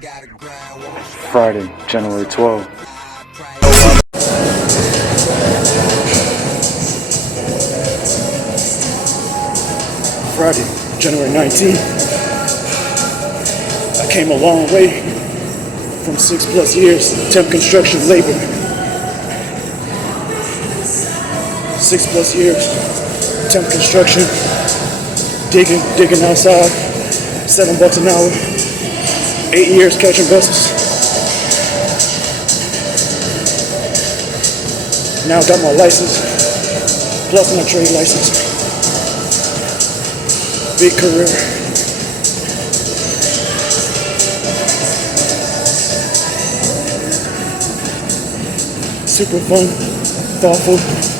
Friday, January 12th. Friday, January 19th. I came a long way from 6+ years temp construction labor. 6+ years temp construction, digging outside, $7 an hour, 8 years catching buses. Now got my license, plus my trade license. Big career. Super fun, thoughtful.